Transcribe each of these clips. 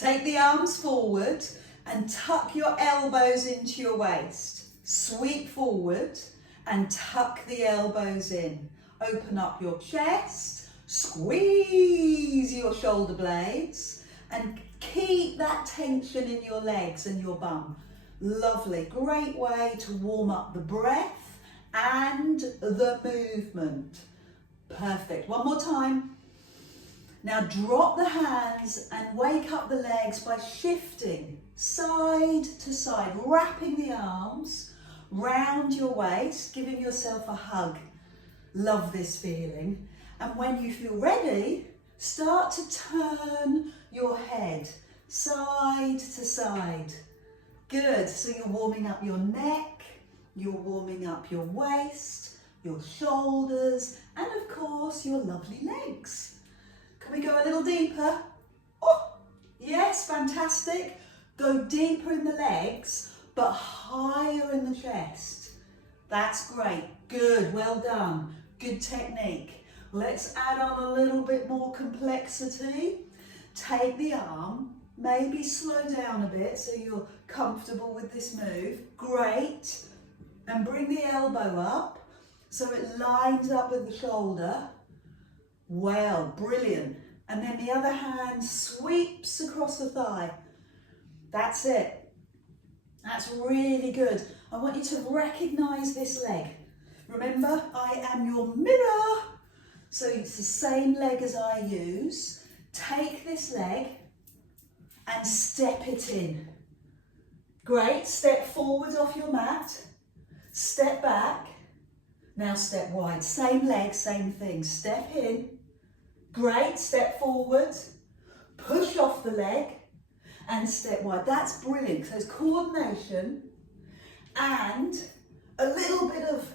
Take the arms forward and tuck your elbows into your waist. Sweep forward and tuck the elbows in. Open up your chest, squeeze your shoulder blades and keep that tension in your legs and your bum. Lovely, great way to warm up the breath and the movement. Perfect, one more time. Now drop the hands and wake up the legs by shifting side to side, wrapping the arms round your waist, giving yourself a hug. Love this feeling. And when you feel ready, start to turn your head side to side. Good, so you're warming up your neck, you're warming up your waist, your shoulders, and of course your lovely legs. Can we go a little deeper? Oh, yes, fantastic. Go deeper in the legs, but higher in the chest. That's great, good, well done, good technique. Let's add on a little bit more complexity. Take the arm, maybe slow down a bit so you're comfortable with this move. Great. And bring the elbow up so it lines up with the shoulder. Well, brilliant. And then the other hand sweeps across the thigh. That's it. That's really good. I want you to recognize this leg. Remember, I am your mirror. So it's the same leg as I use. Take this leg and step it in. Great, step forward off your mat, step back, now step wide. Same leg, same thing, step in. Great, step forward, push off the leg and step wide. That's brilliant, so it's coordination and a little bit of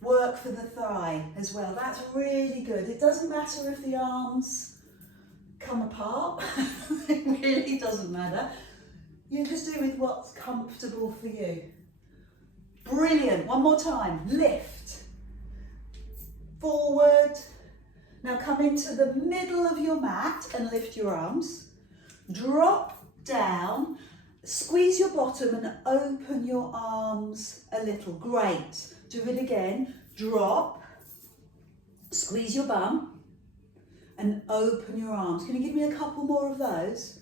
work for the thigh as well. That's really good. It doesn't matter if the arms come apart, it really doesn't matter. You just do with what's comfortable for you. Brilliant, one more time. Lift, forward. Now come into the middle of your mat and lift your arms. Drop down, squeeze your bottom and open your arms a little. Great, do it again. Drop, squeeze your bum and open your arms. Can you give me a couple more of those?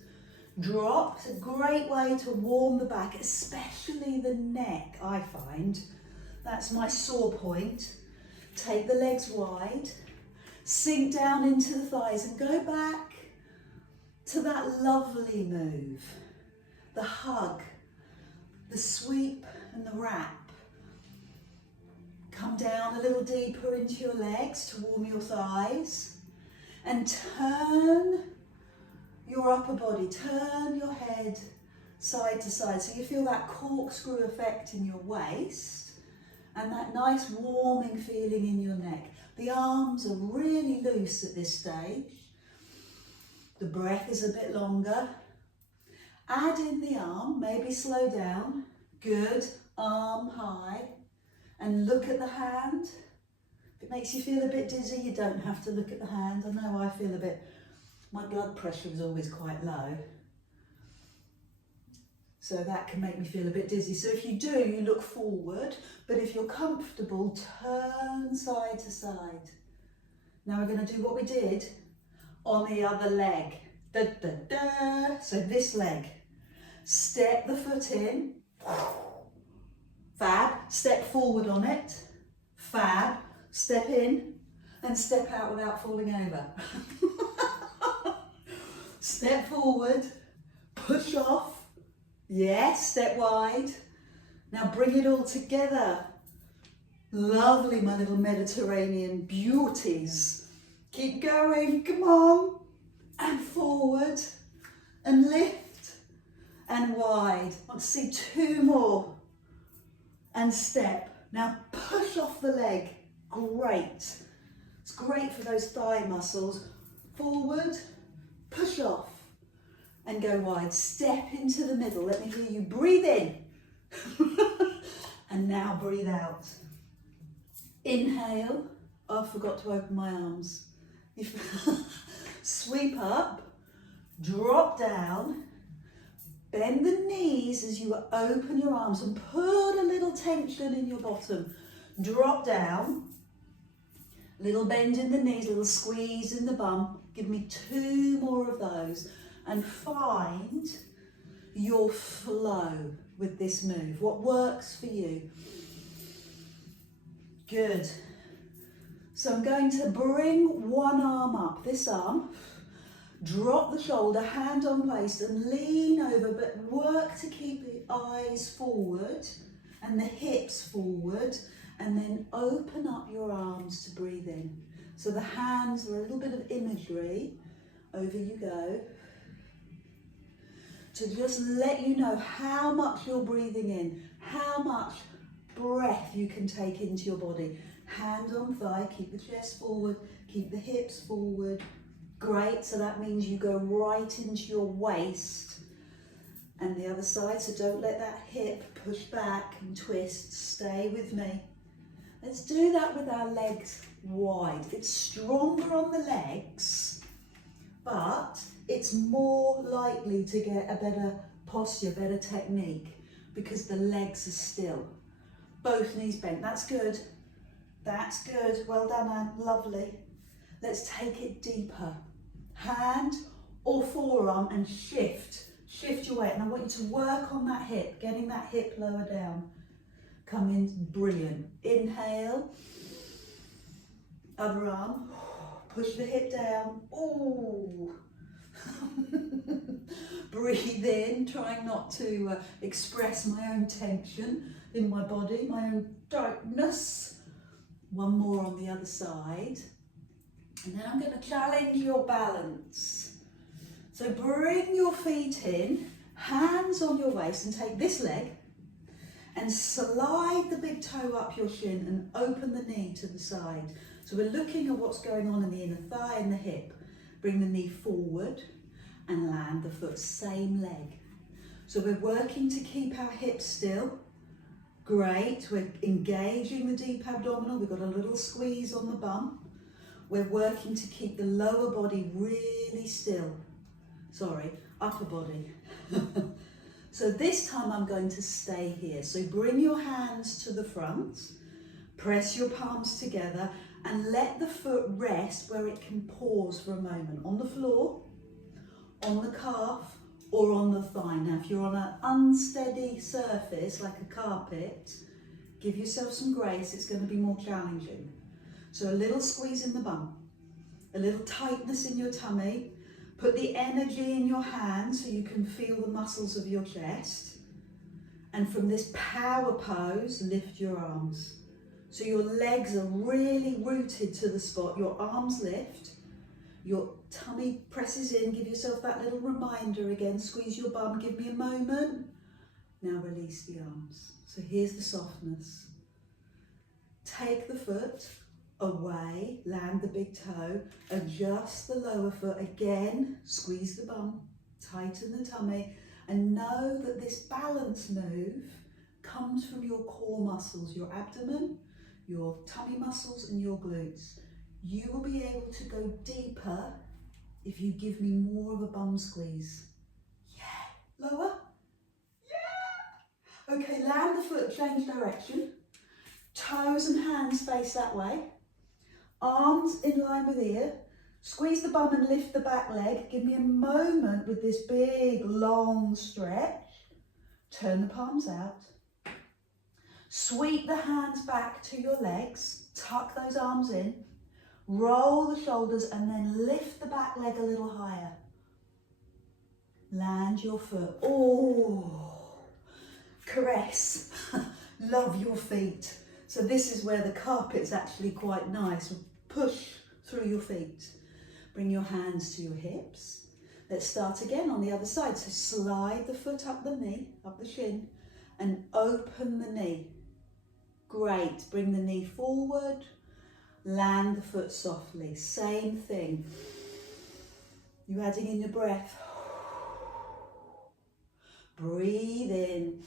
Drop, it's a great way to warm the back, especially the neck, I find. That's my sore point. Take the legs wide, sink down into the thighs and go back to that lovely move. The hug, the sweep and the wrap. Come down a little deeper into your legs to warm your thighs and turn your upper body, turn your head side to side so you feel that corkscrew effect in your waist and that nice warming feeling in your neck. The arms are really loose at this stage. The breath is a bit longer. Add in the arm, maybe slow down. Good, arm high. And look at the hand. If it makes you feel a bit dizzy, you don't have to look at the hand. I know I feel a bit, my blood pressure is always quite low. So that can make me feel a bit dizzy. So if you do, you look forward, but if you're comfortable, turn side to side. Now we're going to do what we did on the other leg. Da, da, da. So this leg. Step the foot in. Fab. Step forward on it. Fab. Step in and step out without falling over. Step forward. Push off. Yes, step wide. Now bring it all together. Lovely, my little Mediterranean beauties. Keep going, come on. And forward, and lift, and wide. I want to see two more. And step. Now push off the leg. Great. It's great for those thigh muscles. Forward, push off. And go wide. Step into the middle. Let me hear you breathe in. And now breathe out. Inhale. Oh, I forgot to open my arms. Sweep up. Drop down. Bend the knees as you open your arms and put a little tension in your bottom. Drop down. Little bend in the knees, little squeeze in the bum. Give me 2 more of those. And find your flow with this move. What works for you? Good. So I'm going to bring one arm up, this arm. Drop the shoulder, hand on waist and lean over, but work to keep the eyes forward and the hips forward, and then open up your arms to breathe in. So the hands are a little bit of imagery. Over you go. To just let you know how much you're breathing in, how much breath you can take into your body. Hand on thigh, keep the chest forward, keep the hips forward. Great, so that means you go right into your waist and the other side, so don't let that hip push back and twist. Stay with me. Let's do that with our legs wide. It's stronger on the legs, but it's more likely to get a better posture, better technique, because the legs are still. Both knees bent, that's good. That's good, well done Anne, lovely. Let's take it deeper. Hand or forearm and shift your weight. And I want you to work on that hip, getting that hip lower down. Come in, brilliant. Inhale, other arm, push the hip down. Ooh. Breathe in, trying not to express my own tension in my body, my own tightness. One more on the other side. And then I'm going to challenge your balance. So bring your feet in, hands on your waist, and take this leg and slide the big toe up your shin and open the knee to the side. So we're looking at what's going on in the inner thigh and the hip. Bring the knee forward and land the foot, same leg. So we're working to keep our hips still. Great, we're engaging the deep abdominal. We've got a little squeeze on the bum. We're working to keep the lower body really still. Sorry, upper body. So this time I'm going to stay here. So bring your hands to the front, press your palms together and let the foot rest where it can pause for a moment. On the floor, on the calf or on the thigh. Now if you're on an unsteady surface like a carpet, give yourself some grace, it's going to be more challenging. So a little squeeze in the bum, a little tightness in your tummy. Put the energy in your hands so you can feel the muscles of your chest. And from this power pose, lift your arms. So your legs are really rooted to the spot. Your arms lift, your tummy presses in. Give yourself that little reminder again. Squeeze your bum, give me a moment. Now release the arms. So here's the softness. Take the foot away, land the big toe, adjust the lower foot again, squeeze the bum, tighten the tummy, and know that this balance move comes from your core muscles, your abdomen, your tummy muscles and your glutes. You will be able to go deeper if you give me more of a bum squeeze. Yeah, lower, yeah. Okay, land the foot, change direction. Toes and hands face that way. Arms in line with ear. Squeeze the bum and lift the back leg. Give me a moment with this big, long stretch. Turn the palms out. Sweep the hands back to your legs. Tuck those arms in. Roll the shoulders and then lift the back leg a little higher. Land your foot. Oh, caress. Love your feet. So this is where the carpet's actually quite nice. Push through your feet. Bring your hands to your hips. Let's start again on the other side. So slide the foot up the knee, up the shin, and open the knee. Great. Bring the knee forward. Land the foot softly. Same thing. You adding in your breath. Breathe in.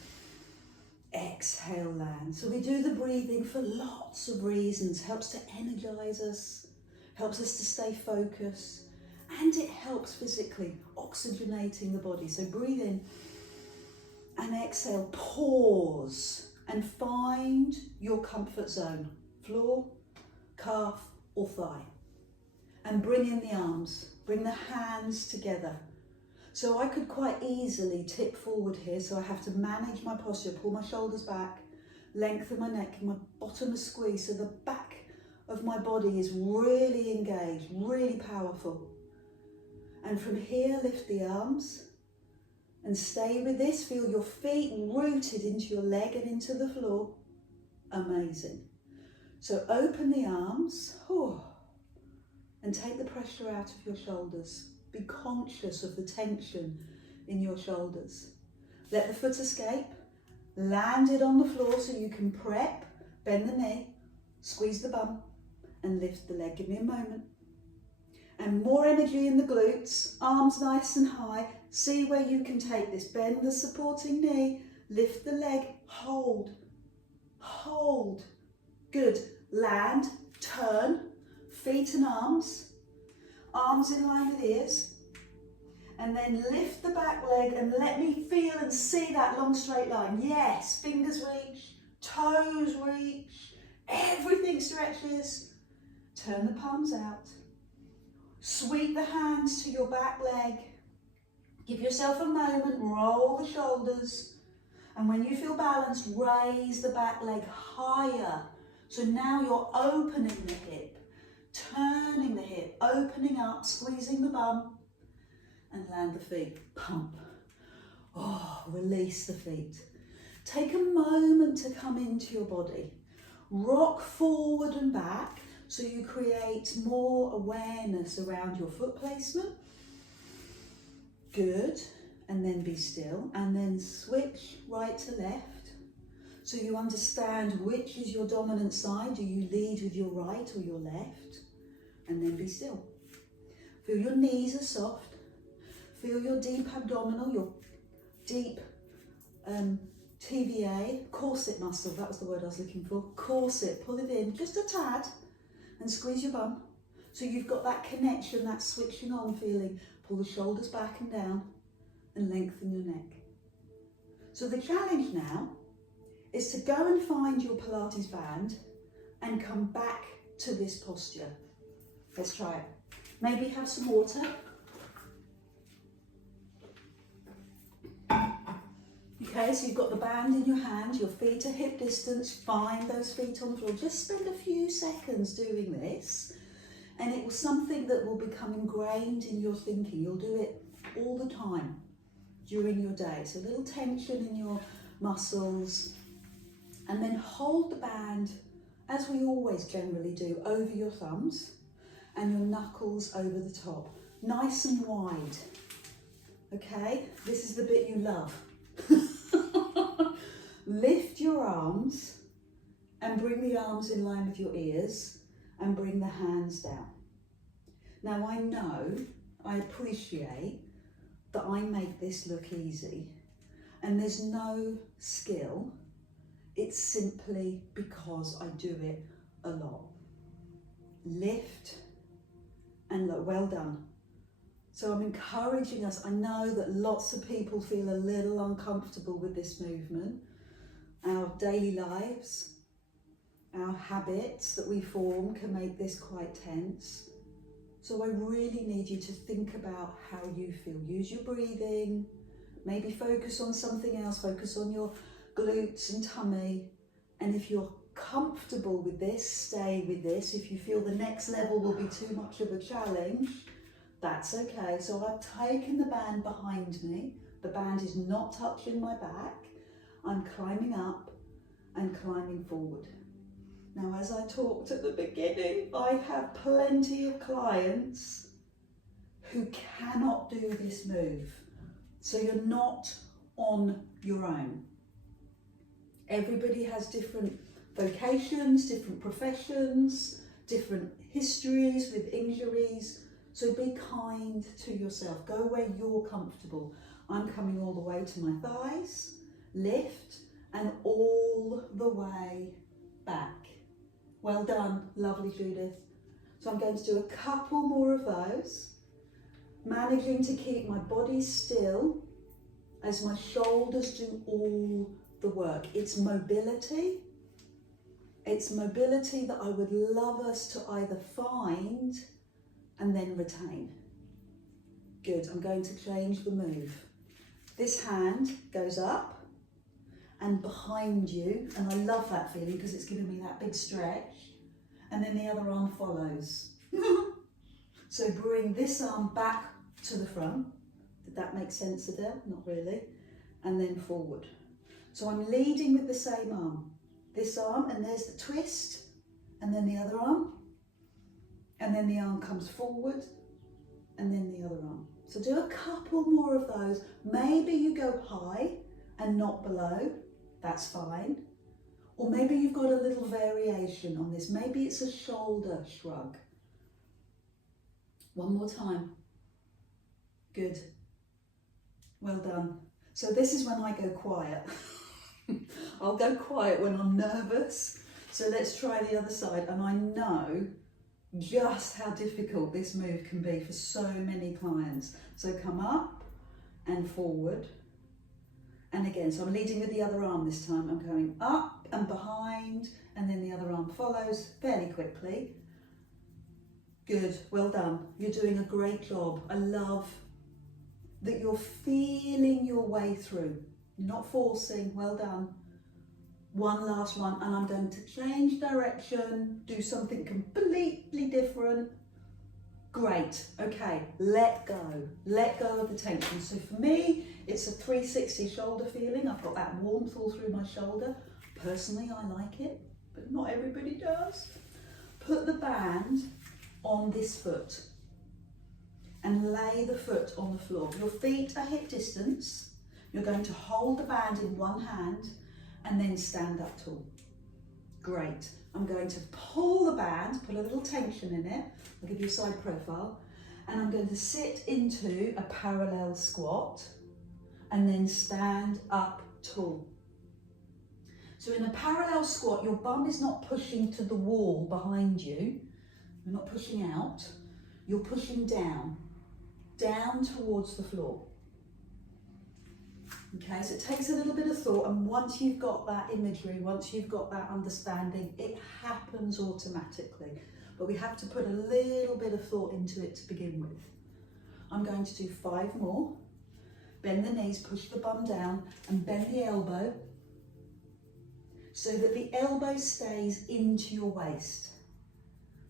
Exhale, land. So we do the breathing for lots of reasons. Helps to energize us, helps us to stay focused, and it helps physically, oxygenating the body. So breathe in and exhale, pause and find your comfort zone, floor, calf or thigh. And bring in the arms, bring the hands together. So I could quite easily tip forward here, so I have to manage my posture, pull my shoulders back, lengthen my neck, my bottom is squeezed, so the back of my body is really engaged, really powerful. And from here, lift the arms and stay with this. Feel your feet rooted into your leg and into the floor. Amazing. So open the arms and take the pressure out of your shoulders. Be conscious of the tension in your shoulders. Let the foot escape. Land it on the floor so you can prep. Bend the knee, squeeze the bum and lift the leg. Give me a moment. And more energy in the glutes, arms nice and high. See where you can take this. Bend the supporting knee, lift the leg, hold, hold. Good. Land, turn, feet and arms in line with ears. And then lift the back leg and let me feel and see that long straight line. Yes, fingers reach, toes reach, everything stretches. Turn the palms out. Sweep the hands to your back leg. Give yourself a moment, roll the shoulders. And when you feel balanced, raise the back leg higher. So now you're opening the hip, turning the hip, opening up, squeezing the bum, and land the feet. Pump. Release the feet. Take a moment to come into your body. Rock forward and back so you create more awareness around your foot placement. Good. And then be still. And then switch right to left. So you understand which is your dominant side. Do you lead with your right or your left? And then be still. Feel your knees are soft. Feel your deep abdominal, your deep TVA, corset muscle, that was the word I was looking for. Corset, pull it in just a tad and squeeze your bum. So you've got that connection, that switching on feeling. Pull the shoulders back and down and lengthen your neck. So the challenge now is to go and find your Pilates band and come back to this posture. Let's try it. Maybe have some water. Okay, so you've got the band in your hand, your feet are hip distance, find those feet on the floor. Just spend a few seconds doing this and it will something that will become ingrained in your thinking. You'll do it all the time during your day. So a little tension in your muscles. And then hold the band, as we always generally do, over your thumbs and your knuckles over the top. Nice and wide. Okay, this is the bit you love. Lift your arms and bring the arms in line with your ears and bring the hands down. Now I appreciate that I make this look easy and there's no skill. It's simply because I do it a lot. Lift and look, well done. So I'm encouraging us. I know that lots of people feel a little uncomfortable with this movement. Our daily lives, our habits that we form can make this quite tense. So I really need you to think about how you feel. Use your breathing, maybe focus on something else, focus on your glutes and tummy. And if you're comfortable with this, stay with this. If you feel the next level will be too much of a challenge, that's okay. So I've taken the band behind me. The band is not touching my back. I'm climbing up and climbing forward. Now, as I talked at the beginning, I have plenty of clients who cannot do this move. So you're not on your own. Everybody has different vocations, different professions, different histories with injuries. So be kind to yourself. Go where you're comfortable. I'm coming all the way to my thighs, lift, and all the way back. Well done, lovely Judith. So I'm going to do a couple more of those. managing to keep my body still as my shoulders do all the work. It's mobility. It's mobility that I would love us to either find and then retain. Good, I'm going to change the move. This hand goes up and behind you, and I love that feeling because it's giving me that big stretch, and then the other arm follows. So bring this arm back to the front. Did that make sense, Adele? Not really. And then forward. So I'm leading with the same arm. This arm, and there's the twist, and then the other arm, and then the arm comes forward, and then the other arm. So do a couple more of those. Maybe you go high and not below, that's fine. Or maybe you've got a little variation on this. Maybe it's a shoulder shrug. One more time. Good. Well done. So this is when I go quiet. I'll go quiet when I'm nervous. So let's try the other side. And I know just how difficult this move can be for so many clients. So come up and forward. And again, so I'm leading with the other arm this time. I'm going up and behind, and then the other arm follows fairly quickly. Good, well done. You're doing a great job. I love that you're feeling your way through. You're not forcing, well done. One last one, and I'm going to change direction, do something completely different. Great, okay, let go of the tension. So for me, it's a 360 shoulder feeling. I've got that warmth all through my shoulder. Personally, I like it, but not everybody does. Put the band on this foot and lay the foot on the floor. Your feet are hip distance. You're going to hold the band in one hand and then stand up tall. Great. I'm going to pull the band, put a little tension in it. I'll give you a side profile. And I'm going to sit into a parallel squat and then stand up tall. So in a parallel squat, your bum is not pushing to the wall behind you. You're not pushing out. You're pushing down towards the floor. Okay, so it takes a little bit of thought, and once you've got that imagery, once you've got that understanding, it happens automatically. But we have to put a little bit of thought into it to begin with. I'm going to do 5 more. Bend the knees, push the bum down, and bend the elbow so that the elbow stays into your waist.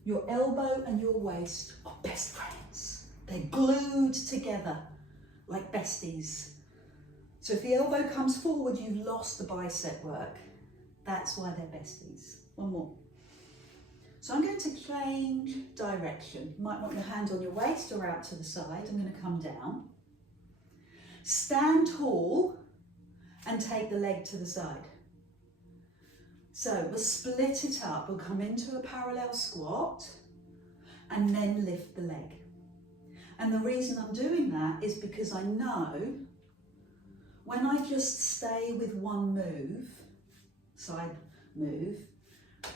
Your elbow and your waist are best friends. They're glued together like besties. So if the elbow comes forward, you've lost the bicep work. That's why they're besties. One more. So I'm going to change direction. You might want your hand on your waist or out to the side. I'm going to come down. Stand tall and take the leg to the side. So we'll split it up. We'll come into a parallel squat and then lift the leg. And the reason I'm doing that is because I know when I just stay with one move, side move,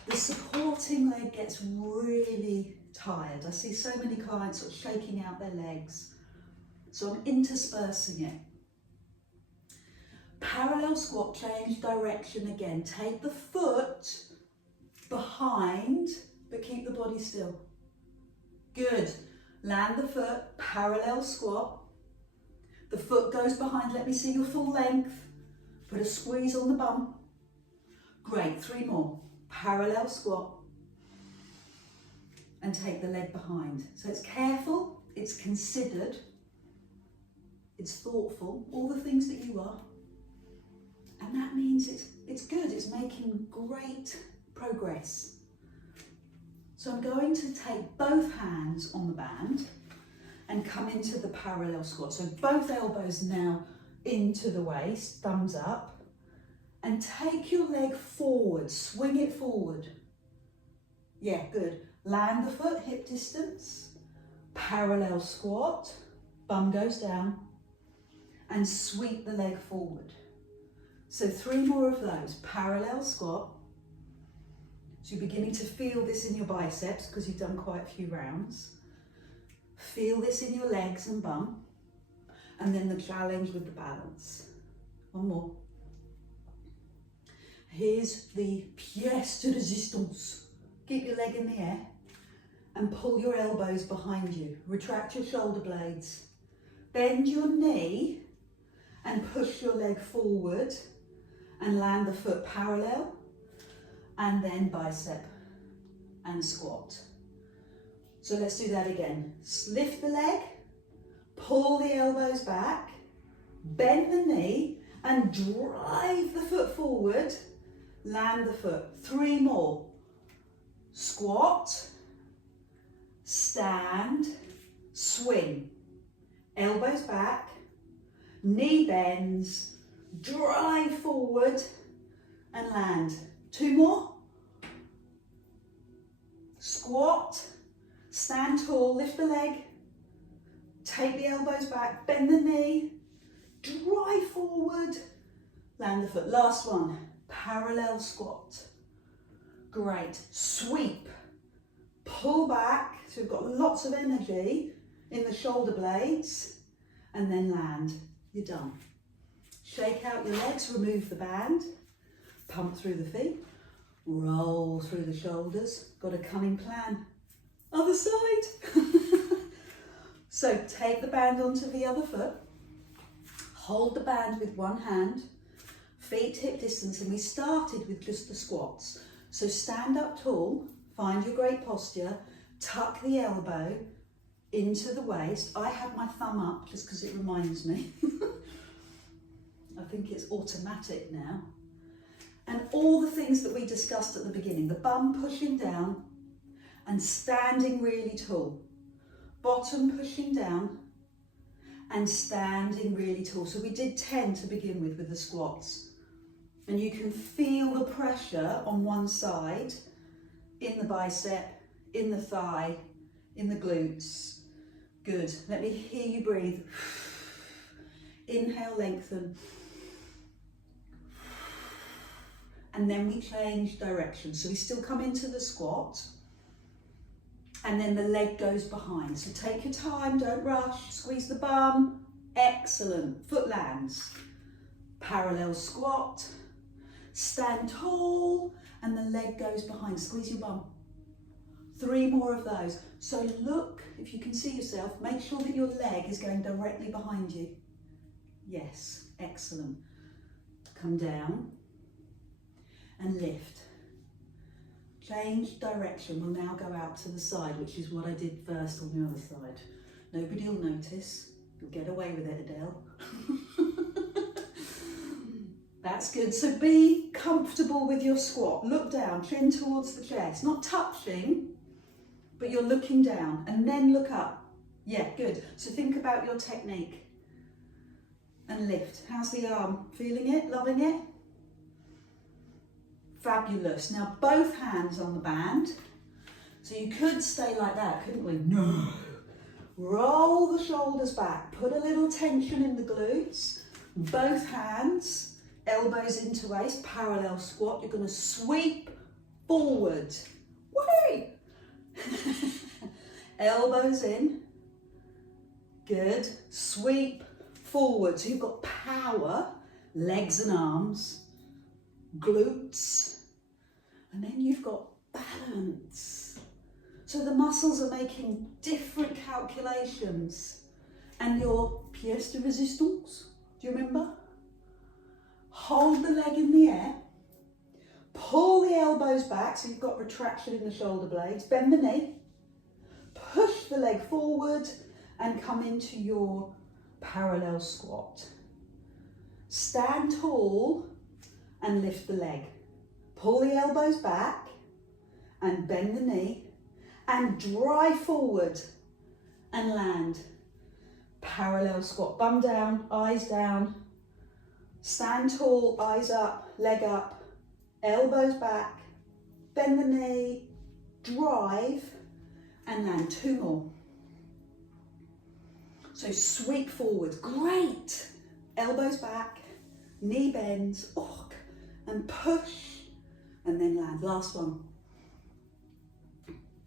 the supporting leg gets really tired. I see so many clients sort of shaking out their legs. So I'm interspersing it. Parallel squat, change direction again. Take the foot behind, but keep the body still. Good. Land the foot, parallel squat. The foot goes behind, let me see your full length. Put a squeeze on the bum. Great, 3 more. Parallel squat. And take the leg behind. So it's careful, it's considered, it's thoughtful, all the things that you are. And that means it's good, it's making great progress. So I'm going to take both hands on the band and come into the parallel squat. So both elbows now into the waist, thumbs up, and take your leg forward, swing it forward. Yeah, good. Land the foot, hip distance, parallel squat, bum goes down, and sweep the leg forward. So 3 more of those, parallel squat. So you're beginning to feel this in your biceps because you've done quite a few rounds. Feel this in your legs and bum. And then the challenge with the balance. One more. Here's the pièce de résistance. Keep your leg in the air and pull your elbows behind you. Retract your shoulder blades. Bend your knee and push your leg forward and land the foot parallel, and then bicep and squat. So let's do that again. Lift the leg, pull the elbows back, bend the knee and drive the foot forward, land the foot. 3 more. Squat, stand, swing. Elbows back, knee bends, drive forward and land. 2 more. Squat, stand tall, lift the leg, take the elbows back, bend the knee, drive forward, land the foot. Last one, parallel squat. Great. Sweep, pull back, so we've got lots of energy in the shoulder blades, and then land. You're done. Shake out your legs, remove the band, pump through the feet, roll through the shoulders. Got a cunning plan. Other side. So take the band onto the other foot, hold the band with one hand, feet hip distance, and we started with just the squats. So stand up tall, find your great posture, tuck the elbow into the waist. I have my thumb up just because it reminds me. I think it's automatic now. And all the things that we discussed at the beginning, the bum pushing down and standing really tall. Bottom pushing down and standing really tall. So we did 10 to begin with the squats. And you can feel the pressure on one side, in the bicep, in the thigh, in the glutes. Good. Let me hear you breathe. Inhale, lengthen. And then we change direction. So we still come into the squat. And then the leg goes behind. So take your time, don't rush. Squeeze the bum. Excellent. Foot lands. Parallel squat. Stand tall. And the leg goes behind. Squeeze your bum. 3 more of those. So look, if you can see yourself, make sure that your leg is going directly behind you. Yes, excellent. Come down and lift. Change direction. We'll now go out to the side, which is what I did first on the other side. Nobody will notice. You'll get away with it, Adele. That's good. So be comfortable with your squat. Look down, chin towards the chest. Not touching, but you're looking down and then look up. Yeah, good. So think about your technique and lift. How's the arm? Feeling it? Loving it? Fabulous. Now both hands on the band. So you could stay like that, couldn't we? No. Roll the shoulders back. Put a little tension in the glutes. Both hands, elbows into waist, parallel squat. You're going to sweep forward. Wait. Elbows in. Good. Sweep forward. So you've got power, legs and arms, glutes, and then you've got balance. So the muscles are making different calculations. And your pièce de résistance, do you remember? Hold the leg in the air, pull the elbows back so you've got retraction in the shoulder blades, bend the knee, push the leg forward and come into your parallel squat. Stand tall and lift the leg. Pull the elbows back and bend the knee and drive forward and land. Parallel squat, bum down, eyes down. Stand tall, eyes up, leg up, elbows back, bend the knee, drive and land. 2 more. So sweep forward, great. Elbows back, knee bends, and push, and then land. Last one.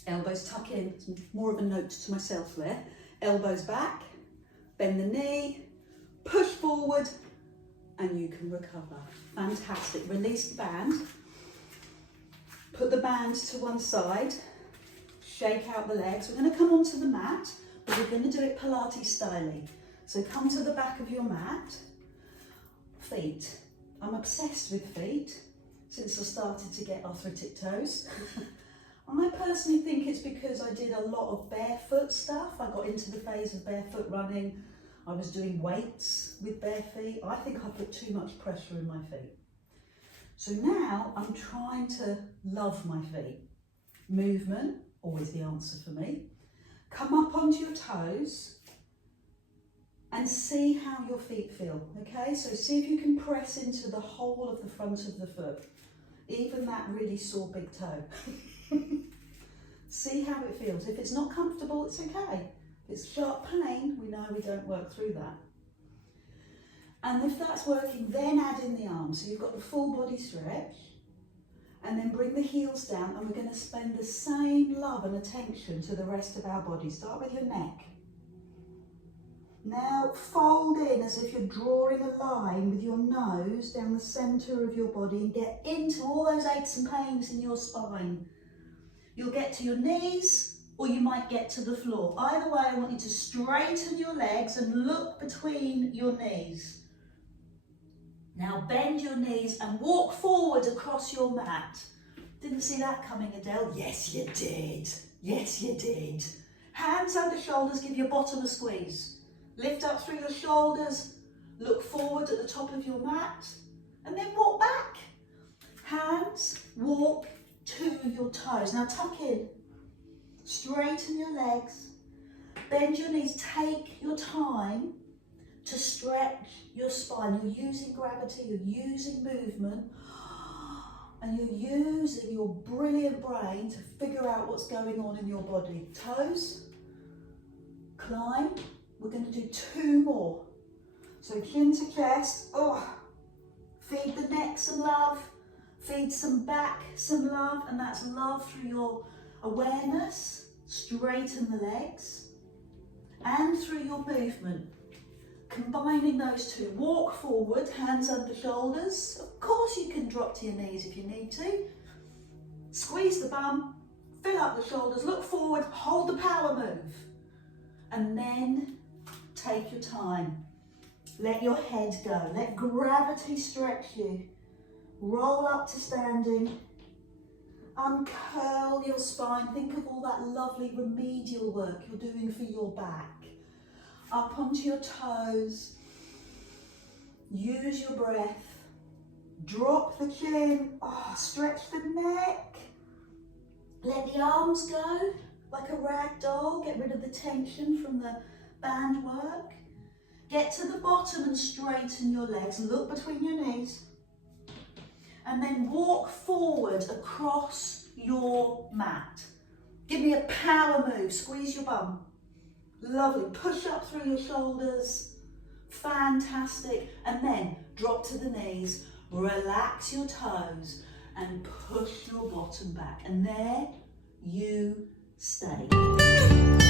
Elbows tuck in, it's more of a note to myself there. Elbows back, bend the knee, push forward, and you can recover. Fantastic. Release the band. Put the band to one side. Shake out the legs. We're going to come onto the mat, but we're going to do it Pilates style. So come to the back of your mat. Feet. I'm obsessed with feet since I started to get arthritic toes. I personally think it's because I did a lot of barefoot stuff. I got into the phase of barefoot running. I was doing weights with bare feet. I think I put too much pressure in my feet. So now I'm trying to love my feet. Movement, always the answer for me. Come up onto your toes and see how your feet feel, okay? So see if you can press into the whole of the front of the foot, even that really sore big toe. See how it feels. If it's not comfortable, it's okay. If it's sharp pain, we know we don't work through that. And if that's working, then add in the arms. So you've got the full body stretch, and then bring the heels down, and we're going to spend the same love and attention to the rest of our body. Start with your neck. Now fold in as if you're drawing a line with your nose down the centre of your body and get into all those aches and pains in your spine. You'll get to your knees, or you might get to the floor. Either way, I want you to straighten your legs and look between your knees. Now bend your knees and walk forward across your mat. Didn't see that coming, Adele? Yes, you did. Yes, you did. Hands under shoulders, give your bottom a squeeze. Lift up through your shoulders, look forward at the top of your mat, and then walk back. Hands, walk to your toes. Now tuck in, straighten your legs, bend your knees, take your time to stretch your spine. You're using gravity, you're using movement, and you're using your brilliant brain to figure out what's going on in your body. Toes, climb. We're going to do 2 more. So chin to chest, feed the neck some love, feed some back some love, and that's love through your awareness, straighten the legs, and through your movement. Combining those two, walk forward, hands under shoulders. Of course you can drop to your knees if you need to. Squeeze the bum, fill up the shoulders, look forward, hold the power move. And then take your time. Let your head go. Let gravity stretch you. Roll up to standing. Uncurl your spine. Think of all that lovely remedial work you're doing for your back. Up onto your toes. Use your breath. Drop the chin. Stretch the neck. Let the arms go like a rag doll. Get rid of the tension from the band work. Get to the bottom and straighten your legs. Look between your knees. And then walk forward across your mat. Give me a power move. Squeeze your bum. Lovely. Push up through your shoulders. Fantastic. And then drop to the knees. Relax your toes and push your bottom back. And there you stay.